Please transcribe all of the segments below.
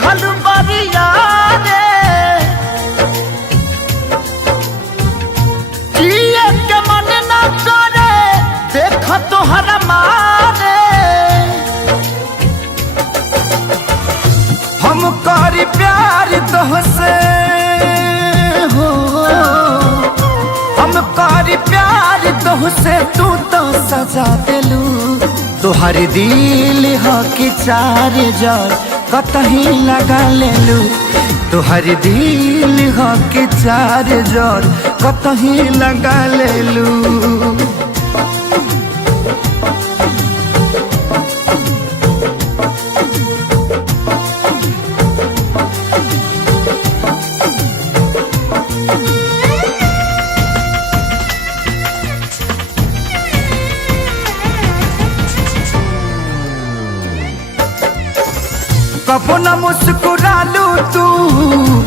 दिहल बरिया रे जिए के मन न करे देख तोहरा मारे हम करी प्यार तोहसे हो हम करी प्यार तोहसे तू तो सजा दिलू तोहर दिल हो कि चार जार कतही लगा लेलू तोहर दिल हो कि चार जार कतही लगा लेलू कबो न मुस्कुरालू तू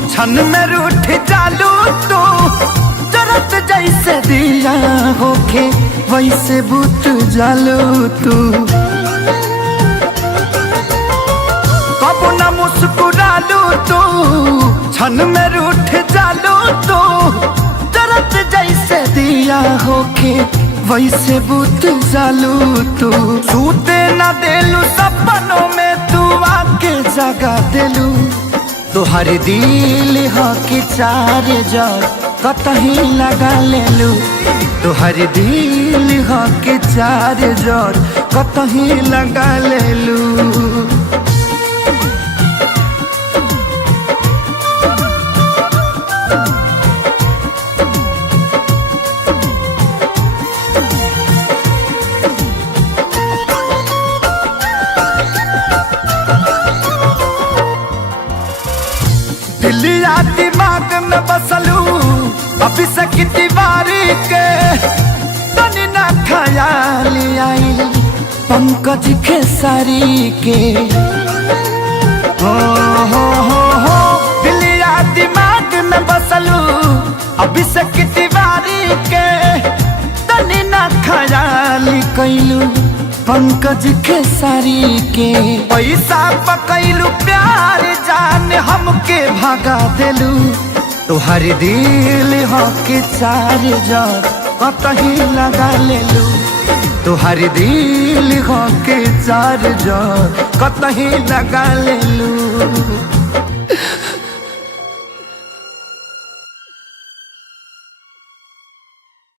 क्षण में रूठ जालू तू जरत जैसे दिया होके वैसे बुत जालू तू कबो न मुस्कुरालू तू क्षण में रूठ जालू तू जरत जैसे दिया होके वैसे बुत जालू तू सूते न देलू सपनों में तू आके जगा दिलू तोहर दिल हो कि चार जार कतही लगा लेलू तोहर दिल हो कि चार जार कतही लगा लेलू दिलिया दिमाग में बसलू अभी से की दीवारी के तनी ना ख्याल आई पंकज खेसारी के हो दिलिया दिमाग में बसलू अभी से की दीवारी के तनी ना ख्याल कैलू पंकज खेसारी के पैसा पकैलू प्यार जान हमके भगा दिलू तोहर दिल हो कि चार जार कतही लगा लेलू तोहर दिल हो कि चार जार कतही लगा लेलू।